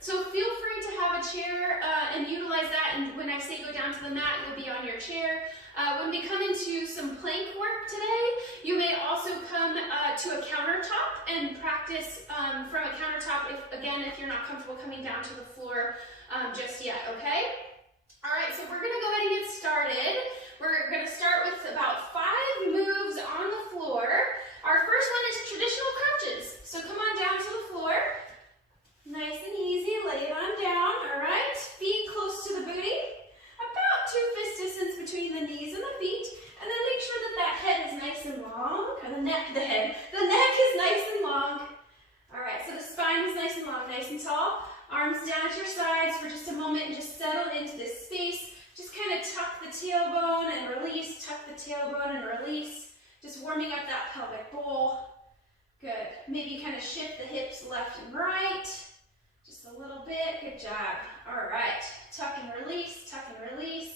So feel free to have a chair and utilize that. And when I say go down to the mat, you'll be on your chair. When we come into some plank work today, you may also come to a countertop and practice from a countertop, if you're not comfortable coming down to the floor just yet, okay? All right, so we're gonna go ahead and get started. We're gonna start with about 5 moves on the floor. Our first one is traditional crunches. So come on down to the floor. Nice and easy, lay it on down, all right? Feet close to the booty. About 2 fist distance between the knees and the feet. And then make sure that that head is nice and long, or the neck is nice and long. All right, so the spine is nice and long, nice and tall. Arms down at your sides for just a moment and just settle into this space. Just kind of tuck the tailbone and release, tuck the tailbone and release. Just warming up that pelvic bowl. Good. Maybe kind of shift the hips left and right. Just a little bit. Good job. All right. Tuck and release, tuck and release.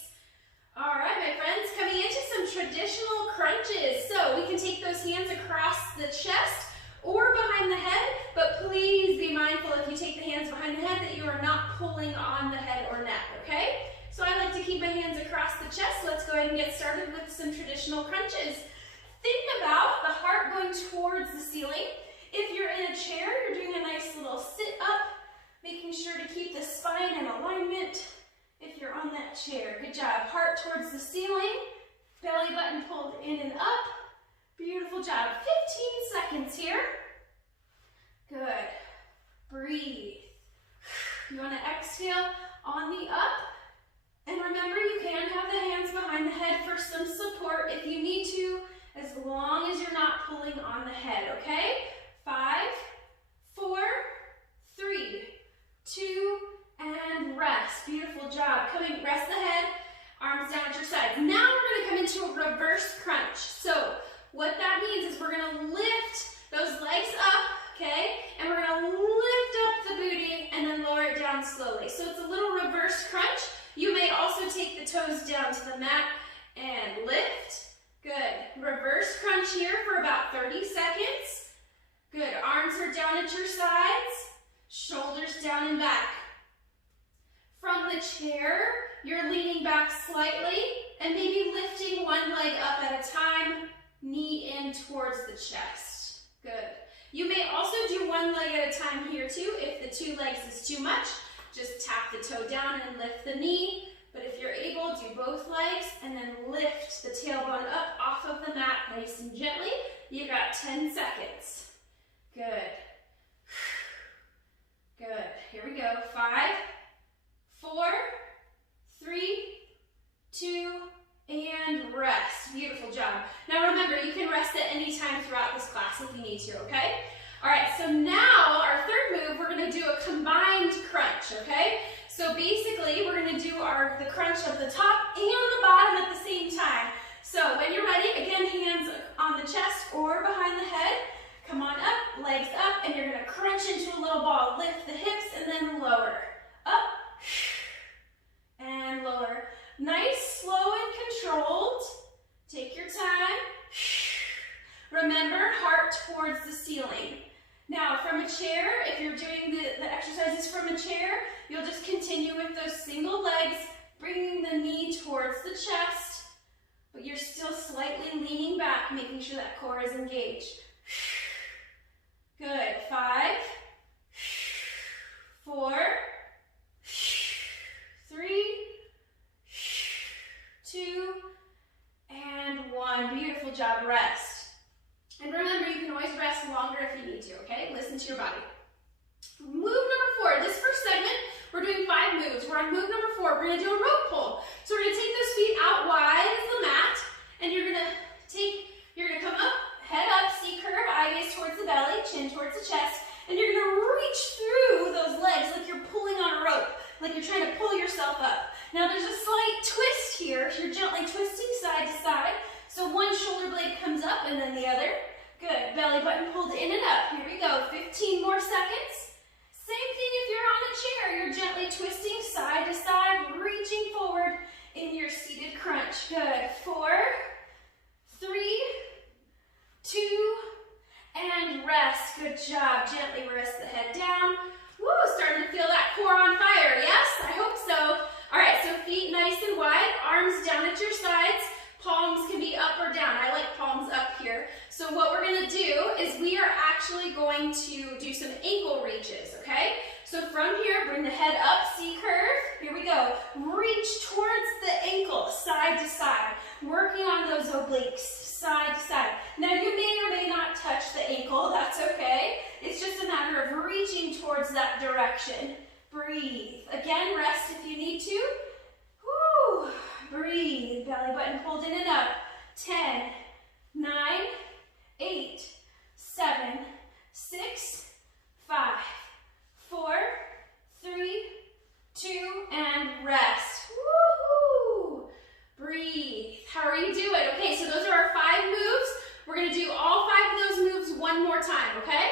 All right, my friends, coming into some traditional crunches. So we can take those hands across the chest or behind the head, but please be mindful if you take the hands behind the head that you are not pulling on the head or neck, okay? So I like to keep my hands across the chest. Let's go ahead and get started with some traditional crunches. Think about the heart going towards the ceiling. If you're in a chair, you're doing a nice little sit up, making sure to keep the spine in alignment. If you're on that chair, good job. Heart towards the ceiling, belly button pulled in and up. Beautiful job. 15 seconds here. Good. Breathe. You want to exhale on the up. And remember, you can have the hands behind the head for some support if you need to, as long as you're not pulling on the head, okay? 5, 4, 3, 2, and rest. Beautiful job. Rest the head, arms down at your sides. Now we're going to come into a reverse crunch. So what that means is we're going to lift those legs up, okay? And we're going to lift up the booty and then lower it down slowly. So it's a little reverse crunch. You may also take the toes down to the mat and lift. Good. Reverse crunch here for about 30 seconds. Good. Arms are down at your sides. Shoulders down and back. From the chair, you're leaning back slightly and maybe lifting one leg up at a time, knee in towards the chest. Good. You may also do one leg at a time here too. If the 2 legs is too much, just tap the toe down and lift the knee. But if you're able, do both legs and then lift the tailbone up off of the mat nice and gently. You got 10 seconds. Good. Good. Here we go. 5, 4, 3, 2, and rest. Beautiful job. Now remember, you can rest at any time throughout this class if you need to, okay? All right, so now our third move, we're going to do a combined crunch, okay? So basically, we're going to do the crunch of the top and the bottom at the same time. So when you're ready, again, hands on the chest or behind the head. Come on up, legs up, and you're going to crunch into a little ball. Lift the hips and then lower. Up and lower. Nice, slow, and controlled. Take your time. Remember, heart towards the ceiling. Now, from a chair, if you're doing the exercises from a chair, you'll just continue with those single legs, bringing the knee towards the chest, but you're still slightly leaning back, making sure that core is engaged. Good. 5, 4, 3, 2, and 1. Beautiful job. Rest. And remember, you can always rest longer if you need to, okay? Listen to your body. Move number 4. This first segment, we're doing 5 moves. We're on move number 4. We're going to do a rope pull. So we're going to take those feet out wide as the mat, and you're going to come up, head up, C curve, eye gaze towards the belly, chin towards the chest, and you're going to reach through those legs like you're pulling on a rope, like you're trying to pull yourself up. Now there's a slight twist here. You're gently twisting side to side. So one shoulder blade comes up and then the other. Good. Belly button pulled in and up. Here we go. 15 more seconds. Same thing if you're on a chair. You're gently twisting side to side, reaching forward in your seated crunch. Good. 4, 3, 2, and rest. Good job. Gently rest the head down. Woo, starting to feel that from here, bring the head up, C curve. Here we go. Reach towards the ankle, side to side. Working on those obliques, side to side. Now you may or may not touch the ankle, that's okay. It's just a matter of reaching towards that direction. Breathe. Again, rest if you need to. Woo. Breathe. Belly button pulled in and up. 10, 9, 8, 7, 6, 5, 4, 3, 2, and rest. Woohoo! Breathe. How are you doing? Okay, so those are our 5 moves. We're going to do all 5 of those moves one more time, okay?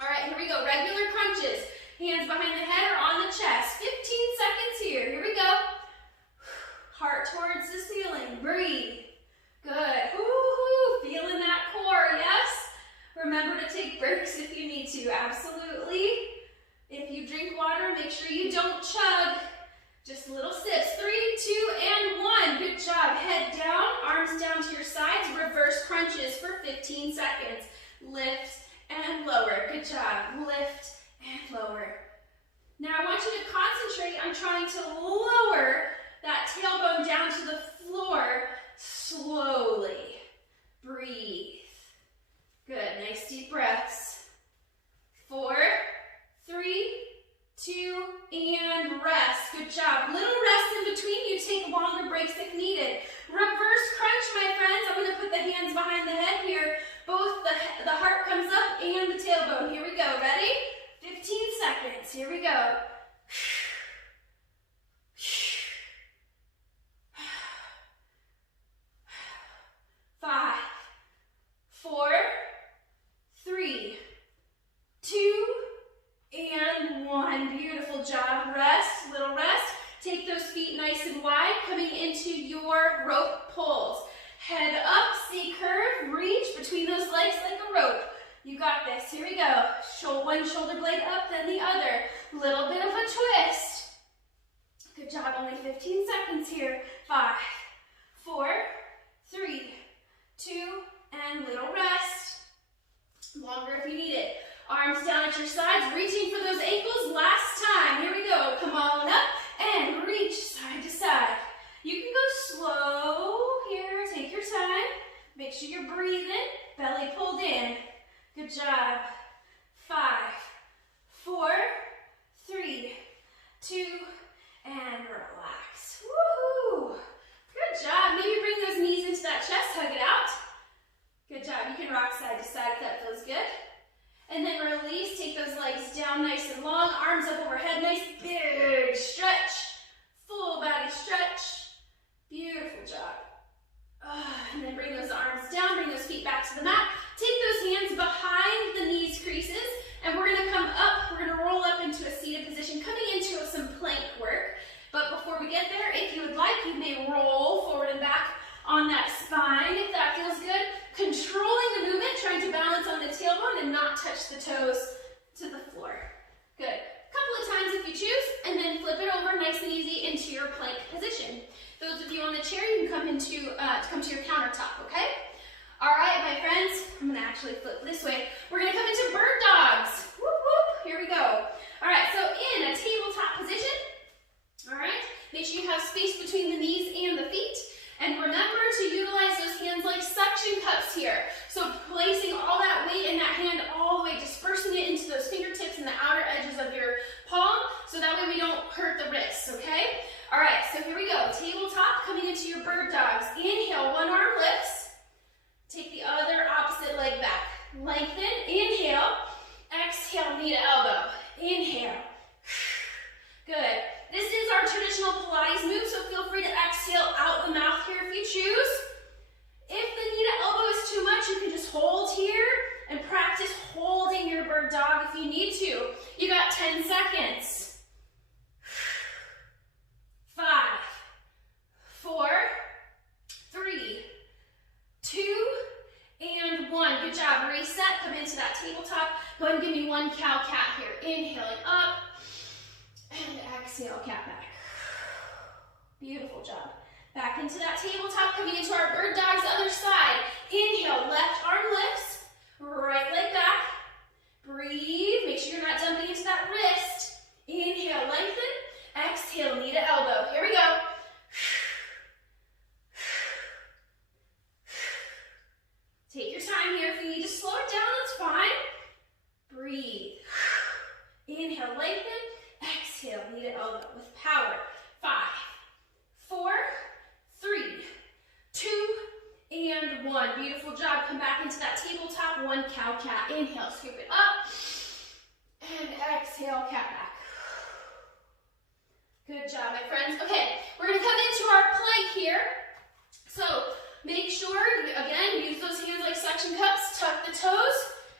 All right, here we go. Regular crunches. Hands behind the head or on the chest. 15 seconds here. Here we go. Heart towards the ceiling. Breathe. Good. Woo-hoo. Feeling that core, yes? Remember to take breaks if you need to. Absolutely. If you drink water, make sure you don't chug. Just little sips. 3, 2, and 1. Good job. Head down, arms down to your sides. Reverse crunches for 15 seconds. Lift and lower. Good job. Lift and lower. Now I want you to concentrate on trying to lower that tailbone down to the floor slowly. Breathe. Good. Nice deep breaths. 4, 3, 2, and rest. Good job. Little rest in between. You take longer breaks if needed. Reverse crunch, my friends. I'm going to put the hands behind the head here. Both the heart comes up and the tailbone. Here we go. Ready? 15 seconds. Here we go. 5, 4, 3, 2, and 1. Beautiful job. Rest, little rest. Take those feet nice and wide, coming into your rope pulls. Head up, C curve, reach between those legs like a rope. You got this. Here we go. One shoulder blade up, then the other. Little bit of a twist. Good job. Only 15 seconds here. 5, 4, 3, 2, and little rest. Longer if you need it. Arms down at your sides, reaching for those ankles. Last time. Here we go. Come on up and reach side to side. You can go slow here. Take your time. Make sure you're breathing. Belly pulled in. Good job. 5, 4, 3, 2, and relax. Woohoo! Good job. Maybe bring those knees into that chest. Hug it out. Good job. You can rock side to side if that feels good. And then release. Take those legs down nice and long. Arms up overhead. Nice big stretch. Full body stretch. Beautiful job. And then bring those arms down. Bring those feet back to the mat. Take those hands behind the knees creases. And we're going to come up. We're going to roll up into a seated position. Coming into some plank work. But before we get there, if you would like, you may roll forward and back on that spine if that feels good. Controlling the movement, trying to balance on the tailbone and not touch the toes to the floor. Good. A couple of times if you choose, and then flip it over nice and easy into your plank position. Those of you on the chair, you can come to your countertop, okay? All right, my friends, I'm gonna actually flip this way. We're gonna come into bird dogs. Whoop, whoop, here we go. All right, so in a tabletop position, all right, make sure you have space between the knees and the feet. And remember to utilize those hands like suction cups here. So placing all that weight in that hand all the way, dispersing it into those fingertips and the outer edges of your palm, so that way we don't hurt the wrists, okay? All right, so here we go. Tabletop, coming into your bird dogs. Inhale, one arm lifts. Take the other opposite leg back. Lengthen, inhale. Exhale, knee to elbow. Inhale. Good. This is our traditional Pilates move, so feel free to exhale out the mouth here if you choose. If the knee to elbow is too much, you can just hold here and practice holding your bird dog if you need to. You got 10 seconds. 5, 4, 3, 2, and 1. Good job. Reset. Come into that tabletop. Go ahead and give me one cow-cat here. Inhaling up. And exhale, cat back. Beautiful job. Back into that tabletop, coming into our bird dogs, other side. Inhale, left arm lifts, right leg back. Breathe, make sure you're not dumping into that wrist. to elbow with power. 5, 4, 3, 2, and 1. Beautiful job. Come back into that tabletop. 1 cow-cat. Inhale, scoop it up. And exhale, cat back. Good job, my friends. Okay, we're going to come into our plank here. So make sure, again, use those hands like suction cups. Tuck the toes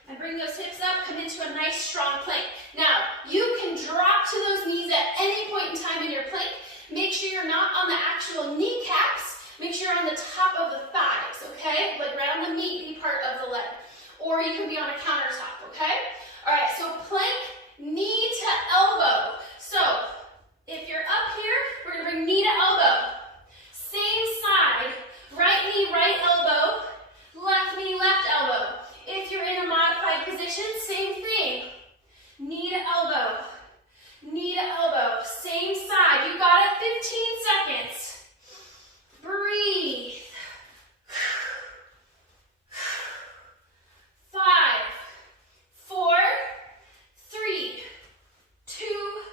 and bring those hips up. Come into a nice, strong plank. Now, you can drop to those knees at any point in time in your plank. Make sure you're not on the actual kneecaps. Make sure you're on the top of the thighs, okay? Like right on the meaty part of the leg. Or you can be on a countertop, okay? All right, so plank, knee to elbow. So if you're up here, we're gonna bring knee to elbow. Same side, right knee, right elbow, left knee, left elbow. If you're in a modified position, same thing. Knee to elbow, same side. You got it, 15 seconds. Breathe. 5, 4, 3, 2,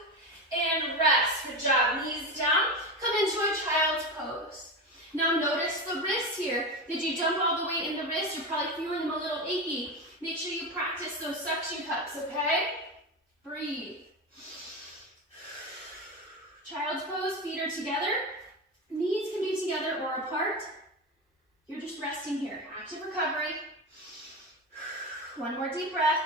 and rest. Good job. Knees down. Come into a child's pose. Now notice the wrists here. Did you dump all the weight in the wrists? You're probably feeling them a little achy. Make sure you practice those suction cups, okay? Breathe. Child's pose, feet are together. Knees can be together or apart. You're just resting here. Active recovery. 1 more deep breath.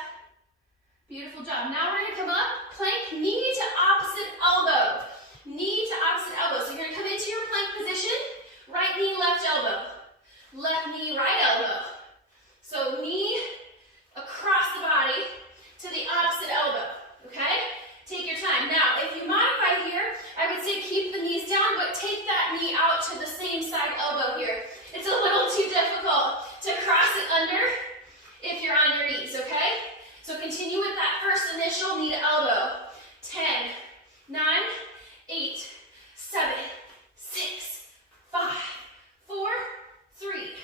Beautiful job. Now we're gonna come up, plank, knee to opposite elbow. Knee to opposite elbow. So you're gonna come into your plank position, right knee, left elbow. Left knee, right elbow. So knee across the body to the opposite elbow, okay? Take your time. Now, if you modify here, I would say keep the knees down, but take that knee out to the same side elbow here. It's a little too difficult to cross it under if you're on your knees, okay? So continue with that first initial knee to elbow. 10, 9, 8, 7, 6, 5, 4, 3,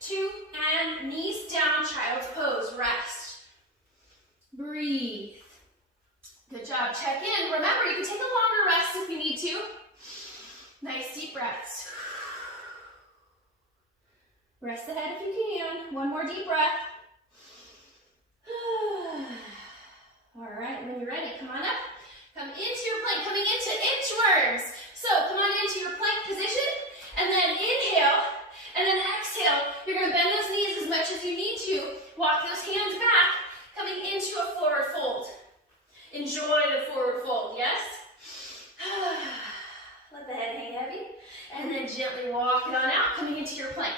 2, and knees down, child's pose, rest. Breathe. Good job, check in. Remember, you can take a longer rest if you need to. Nice deep breaths. Rest the head if you can. 1 more deep breath. All right, when you're ready, come on up. Come into your plank, coming into inchworms. So come on into your plank position, and then inhale, and then exhale. You're gonna bend those knees as much as you need to. Walk those hands back, coming into a forward fold. Enjoy the forward fold, yes? Let the head hang heavy, and then gently walk it on out, coming into your plank.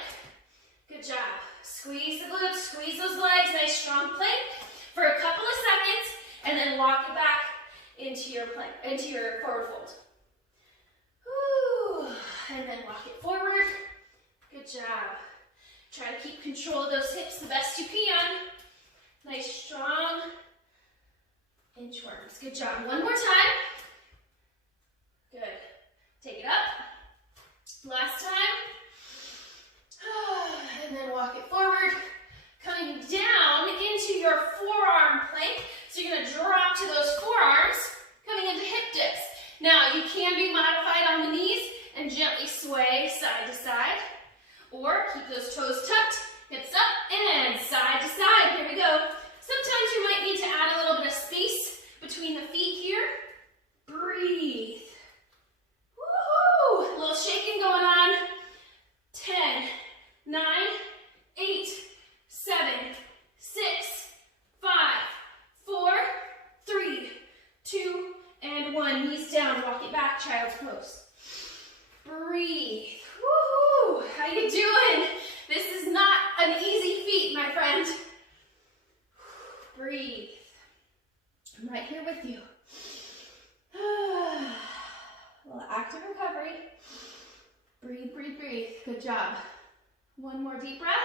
Good job. Squeeze the glutes, squeeze those legs, nice strong plank for a couple of seconds, and then walk it back into your plank, into your forward fold. Woo. And then walk it forward. Good job. Try to keep control of those hips the best you can. Nice strong inchworms. Good job. 1 more time. Good. Take it up. Last time. And then walk it forward. Coming down into your forearm plank. So you're going to drop to those forearms, coming into hip dips. Now, you can be modified on the knees and gently sway side to side. Or keep those toes tucked, hips up, and side to side. Here we go. Sometimes you might need to add a little bit of space between the feet here. Breathe. Woohoo! A little shaking going on. 10, 9, 8, 7, 6, 5, 4, 3, 2, and 1. Knees down, walk it back, child's pose. Breathe. Woohoo! How you doing? This is not an easy feat, my friend. Breathe. I'm right here with you. A little active recovery. Breathe, breathe, breathe. Good job. 1 more deep breath.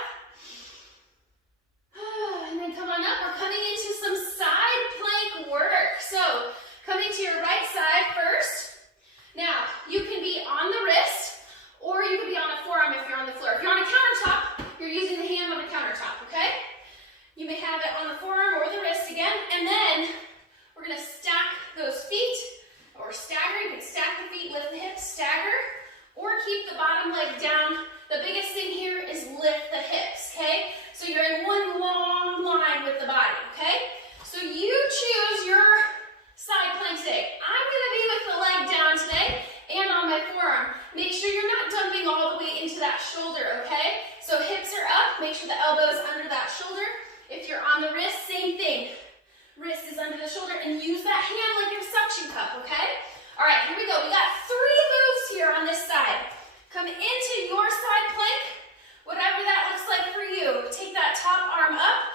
And then come on up. We're coming into some side plank work. So coming to your right side first. Now, you can be on the wrist, or you can be on a forearm if you're on the floor. If you're on a countertop, you're using the hand on the countertop, okay? You may have it on the forearm or the wrist again, and then we're gonna stack those feet, or staggering leg down. The biggest thing here is lift the hips, okay? So you're in one long line with the body, okay? So you choose your side plank today. I'm gonna be with the leg down today and on my forearm. Make sure you're not dumping all the weight into that shoulder, okay? So hips are up, make sure the elbow is under that shoulder. If you're on the wrist, same thing. Wrist is under the shoulder, and use that hand like your suction cup, okay? All right, here we go. We got 3 moves here on this side. Come into your side plank, whatever that looks like for you. Take that top arm up,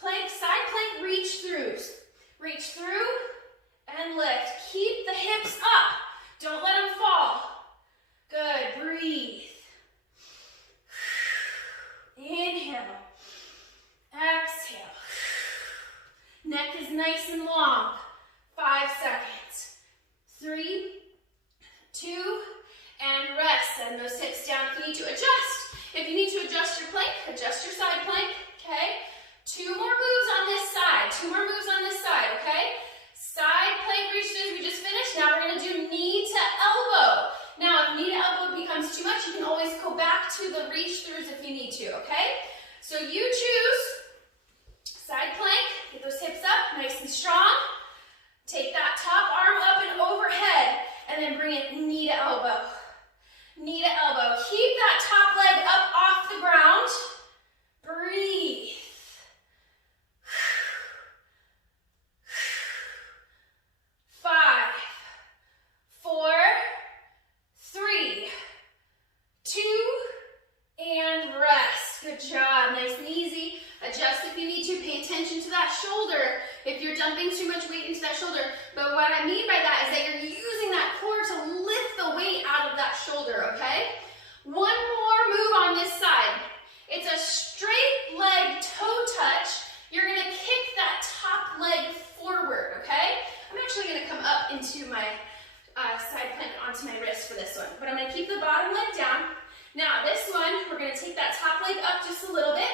plank, side plank, reach throughs. Reach through and lift. Keep the hips up. Don't let them fall. Good, breathe. Inhale. Exhale. Neck is nice and long. 5 seconds. 3, 2, and rest. Send those hips down if you need to adjust. If you need to adjust your plank, adjust your side plank, okay? 2 more moves on this side. 2 more moves on this side, okay? Side plank reach throughs, we just finished. Now we're gonna do knee to elbow. Now, if knee to elbow becomes too much, you can always go back to the reach throughs if you need to, okay? So you choose side plank, get those hips up, nice and strong. Take that top arm up and overhead, and then bring it knee to elbow. Knee to elbow. Keep that top leg up off the ground. Breathe. 5, 4, 3, 2, and rest. Good job. Nice and easy. Adjust if you need to. Pay attention to that shoulder if you're dumping too much weight into that shoulder. But what I mean by that is that you're using that core to lift the weight out of that shoulder, okay? 1 more move on this side. It's a straight leg toe touch. You're gonna kick that top leg forward, okay? I'm actually gonna come up into my side plank onto my wrist for this one. But I'm gonna keep the bottom leg down. Now this one, we're gonna take that top leg up just a little bit.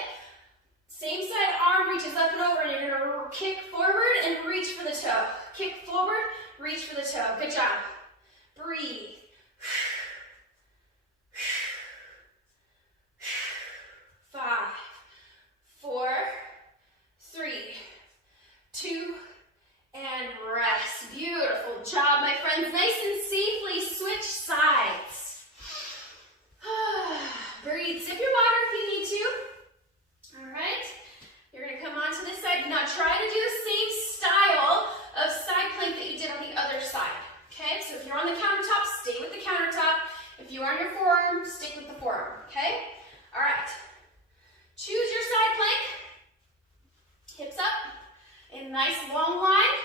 Same side arm reaches up and over, and you're gonna kick forward and reach for the toe. Kick forward, reach for the toe. Good job. Breathe. 5, 4, 3, 2, and rest. Beautiful job, my friends. Nice and safely switch sides. Breathe. Sip your water if you need to. All right, you're gonna come onto this side. Now try to do the same style of side plank that you did on the other side, okay? So if you're on the countertop, stay with the countertop. If you are on your forearm, stick with the forearm, okay? All right, choose your side plank. Hips up, in a nice long line.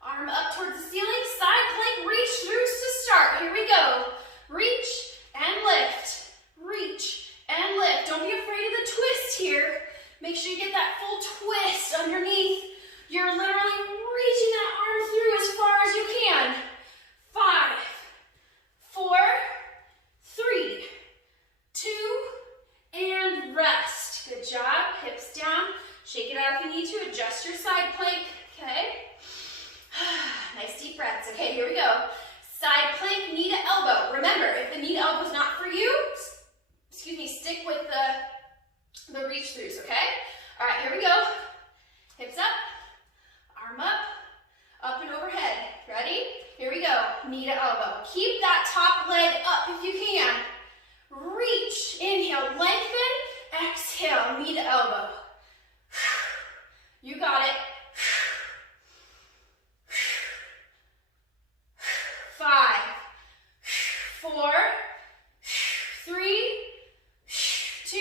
Arm up towards the ceiling. Side plank reach throughs to start. Here we go. Reach and lift, reach and lift. Don't be afraid of the twist here. Make sure you get that full twist underneath. You're literally reaching that arm through as far as you can. 5, 4, 3, 2, and rest. Good job. Hips down. Shake it out if you need to. Adjust your side plank, okay? Nice deep breaths. Okay, here we go. Side plank, knee to elbow. Remember, if the knee to elbow is not for you, stick with the reach throughs, okay? All right, here we go. Hips up, arm up and overhead. Ready? Here we go. Knee to elbow. Keep that top leg up if you can. Reach. Inhale, lengthen. Exhale, knee to elbow. You got it. 5, 4, 3, 2,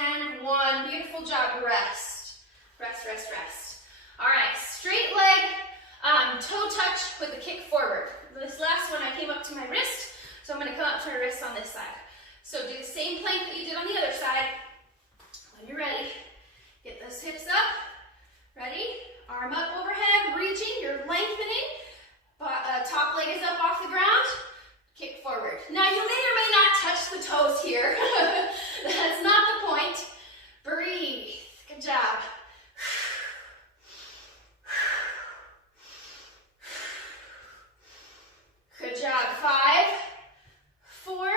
and 1. Beautiful job. Rest. Rest, rest, rest. All right, straight leg, toe touch with the kick forward. This last one, I came up to my wrist, so I'm gonna come up to my wrist on this side. So do the same plank that you did on the other side. When you're ready, get those hips up. Ready? Arm up overhead, reaching, you're lengthening. Top leg is up off the ground. Kick forward. Now you may or may not touch the toes here. That's not the point. Breathe. Good job. Good job. 5, 4,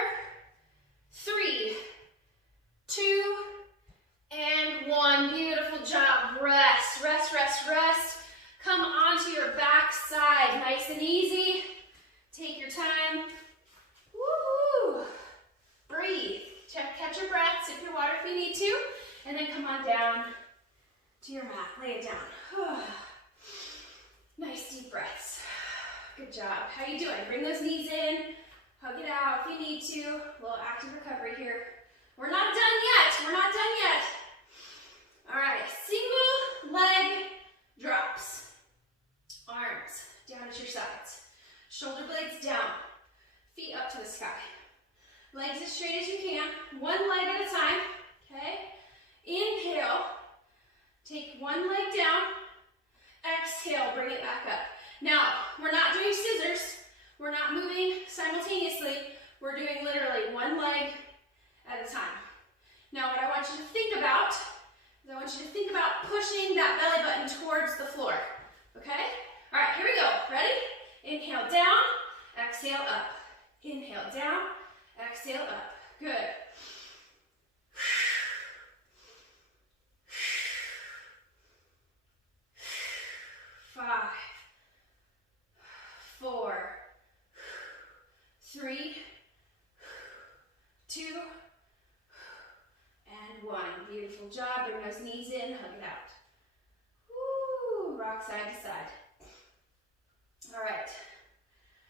And then come on down to your mat. Lay it down. Nice deep breaths. Good job. How you doing? Bring those knees in. Hug it out if you need to. A little active recovery here. We're not done yet. We're not done yet. All right. Single leg drops. Arms down at your sides. Shoulder blades down. Feet up to the sky. Legs as straight as you can. One leg at a time. Okay? Inhale. Take one leg down. Exhale. Bring it back up. Now, we're not doing scissors. We're not moving simultaneously. We're doing literally one leg at a time. Now, what I want you to think about is I want you to think about pushing that belly button towards the floor. Okay? All right, here we go. Ready? Inhale down, exhale up. Inhale down, exhale up. Good. 5, 4, 3, 2, and 1. Beautiful job. Bring those knees in, hug it out. Woo, rock side to side. All right.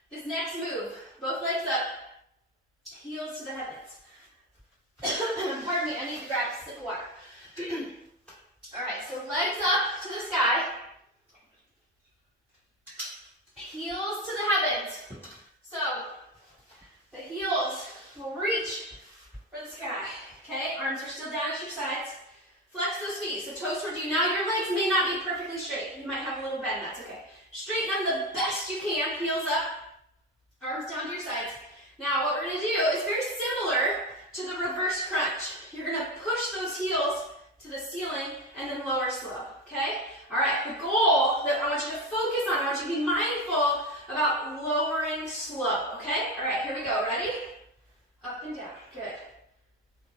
This next move, both legs up, heels to the heavens. Pardon me, I need to grab a sip of water. All right, so legs up to the sky. Heels to the heavens. So the heels will reach for the sky. Okay, arms are still down at your sides. Flex those feet, so toes toward you. Now your legs may not be perfectly straight. You might have a little bend, that's okay. Straighten them the best you can, heels up, arms down to your sides. Now what we're gonna do is very similar to the reverse crunch. You're gonna push those heels to the ceiling and then lower slow, okay? All right, the goal that I want you to focus on, I want you to be mindful about lowering slow, okay? All right, here we go, ready? Up and down, good.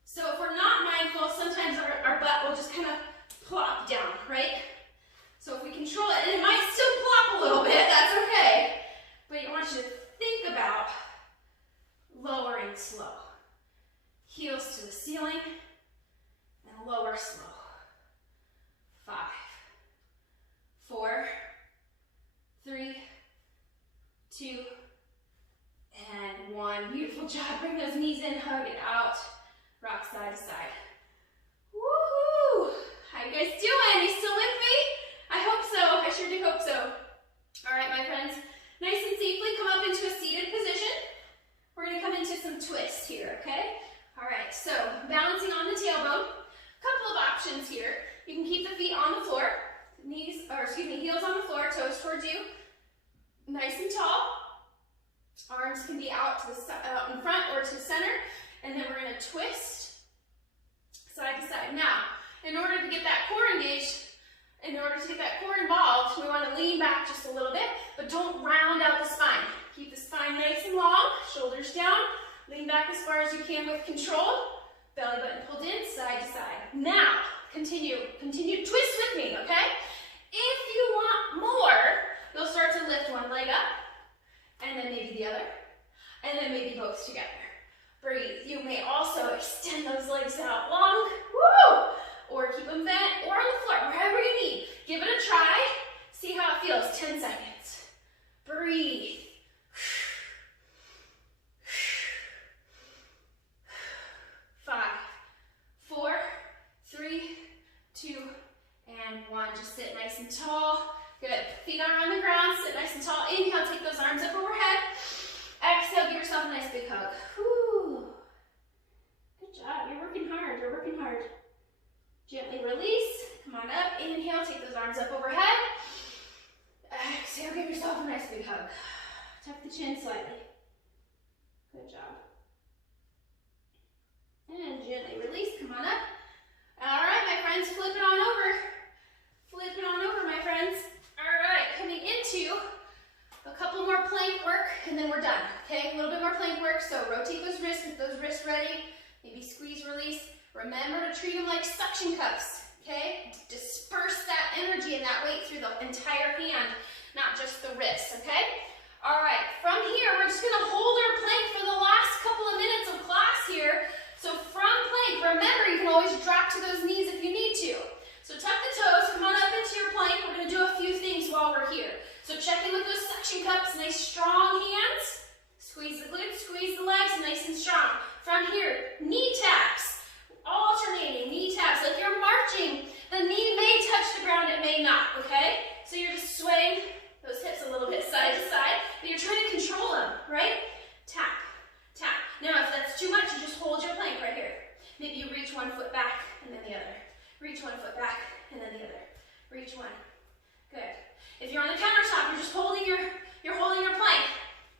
So if we're not mindful, sometimes our butt will just kind of plop down, right? So if we control it, and it might still plop a little bit, that's okay. But I want you to think about lowering slow. Heels to the ceiling, and lower slow. 5, 4, 3, 2, and 1. Beautiful job. Bring those knees in, hug it out. Rock side to side. Woohoo! How you guys doing? You still with me? I hope so. I sure do hope so. All right, my friends. Nice and safely come up into a seated position. We're going to come into some twists here, okay? All right, so balancing on the tailbone. Couple of options here. You can keep the feet on the floor, heels on the floor, toes towards you, nice and tall. Arms can be out to the in front or to center, and then we're going to twist side to side. Now, in order to get that core engaged, in order to get that core involved, we want to lean back just a little bit, but don't round out the spine. Keep the spine nice and long, shoulders down, lean back as far as you can with control. Belly button pulled in, side to side. Now, continue to twist with me, okay? If you want more, you'll start to lift one leg up, and then maybe the other, and then maybe both together. Breathe. You may also extend those legs out long, woo! Or keep them bent, or on the floor, wherever you need. Give it a try. See how it feels. 10 seconds. Breathe. 5, 4, 3, 2, and 1. Just sit nice and tall. Good. Feet are on the ground. Sit nice and tall. Inhale, take those arms up overhead. Exhale, give yourself a nice big hug. Whew. Good job. You're working hard. You're working hard. Gently release. Come on up. Inhale, take those arms up overhead. Exhale, give yourself a nice big hug. Tuck the chin slightly. Good job. And gently release. Come on up. All right, my friends, flip it on over. Flip it on over, my friends. All right, coming into a couple more plank work, and then we're done. Okay, a little bit more plank work. So rotate those wrists, get those wrists ready. Maybe squeeze, release. Remember to treat them like suction cups. Okay, disperse that energy and that weight through the entire hand, not just the wrists. Okay. All right, from here, we're just gonna hold our plank for the last couple of minutes of class here. So from plank, remember, you can always drop to those knees if ups, nice strong hands. Squeeze the glutes, squeeze the legs, nice and strong. From here, knee taps, alternating knee taps, like you're marching. The knee may touch the ground, it may not, okay? So you're just swaying those hips a little bit side to side, but you're trying to control them, right? Tap, tap. Now, if that's too much, you just hold your plank right here. Maybe you reach one foot back and then the other. Reach one foot back and then the other. Reach one. Good. If you're on the countertop, you're just holding your plank.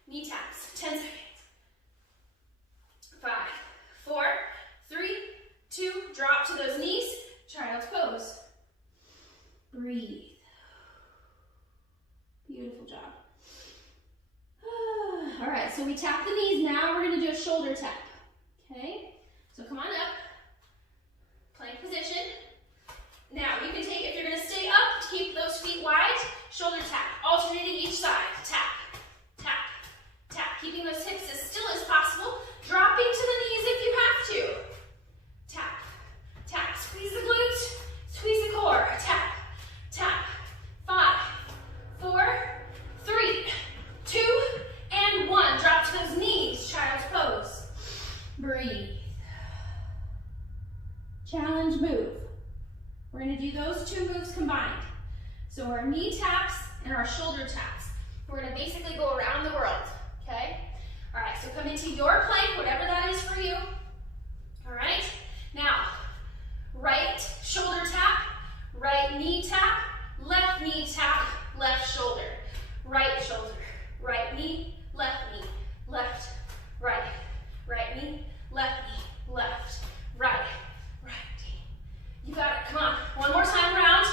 Knee taps. 10 seconds. 5, 4, 3, 2. Drop to those knees. Child's pose. Breathe. Beautiful job. All right, so we tap the knees. Now we're going to do a shoulder tap. Okay? So come on up. Plank position. Now you can take, if you're going to stay up, to keep those feet wide, shoulder tap. Alternating each side. Tap, tap, tap. Keeping those hips as still as possible. Dropping to the knees if you have to. Tap, tap. Squeeze the glutes. Squeeze the core. Tap, tap. 5, 4, 3, 2, and 1. Drop to those knees. Child's pose. Breathe. Challenge move. We're going to do those two moves combined. So our knee taps and our shoulder taps. We're going to basically go around the world, okay? All right, so come into your plank, whatever that is for you. All right? Now, right shoulder tap, right knee tap, left knee tap, left shoulder. Right shoulder, right knee, left, right. Right knee, left, right. You got it, come on. One more time around.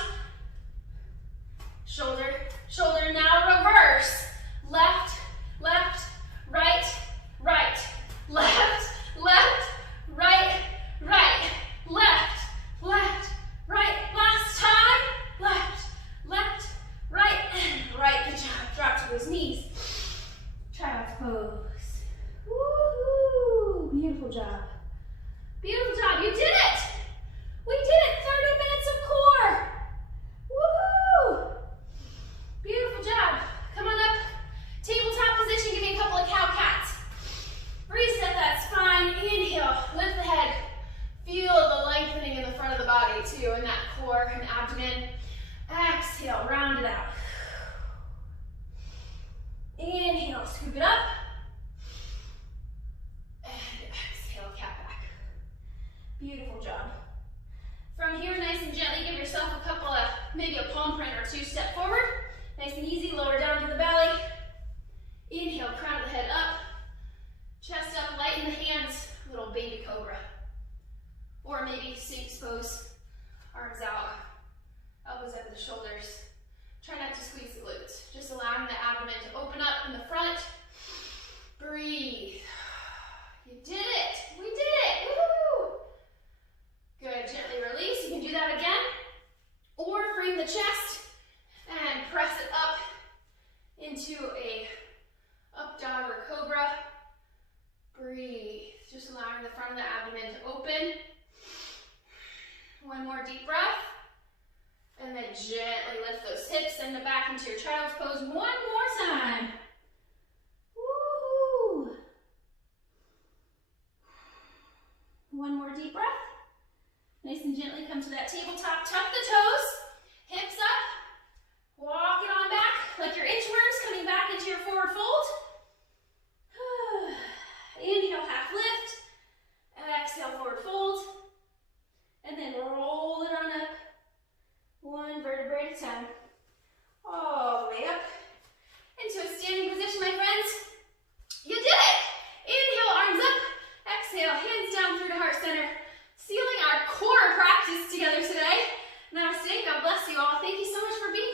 Shoulder, shoulder, now reverse. Left, left, right, right. Left, left, right, right. Left, left, right. Last time. Left, left, right, and right. Good job. Drop to those knees. Child's pose. Woohoo! Beautiful job. Beautiful job. You did it! We did it! 30 minutes of core! Woohoo! Beautiful job. Come on up. Tabletop position. Give me a couple of cow cats. Reset that spine. Inhale. Lift the head. Feel the lengthening in the front of the body too, in that core and abdomen. Exhale. Round it out. Inhale. Scoop it up. And exhale. Cat back. Beautiful job. From here, nice and gently, give yourself a couple of, maybe a palm print or two, step forward. Nice and easy, lower down to the belly. Inhale, crown of the head up. Chest up, lighten the hands, little baby cobra. Or maybe Sphinx pose, arms out, elbows up to the shoulders. Try not to squeeze the glutes, just allowing the abdomen to open up in the front. Breathe. You did it, we did it, woohoo! Good, gently release. You can do that again. Or frame the chest and press it up into a up dog or cobra. Breathe. Just allowing the front of the abdomen to open. One more deep breath. And then gently lift those hips, send it back into your child's pose one more time. Woo! One more deep breath. Nice and gently come to that tabletop. Tuck the toes, hips up, walk it on back like your inchworms coming back into your forward fold. Inhale, half lift. Exhale, forward fold. And then roll it on up. One vertebrae at a time. All the way up into a standing position, my friends. You did it! Inhale, arms up. Exhale, hands down through to heart center. Sealing our core practice together today. Namaste. God bless you all. Thank you so much for being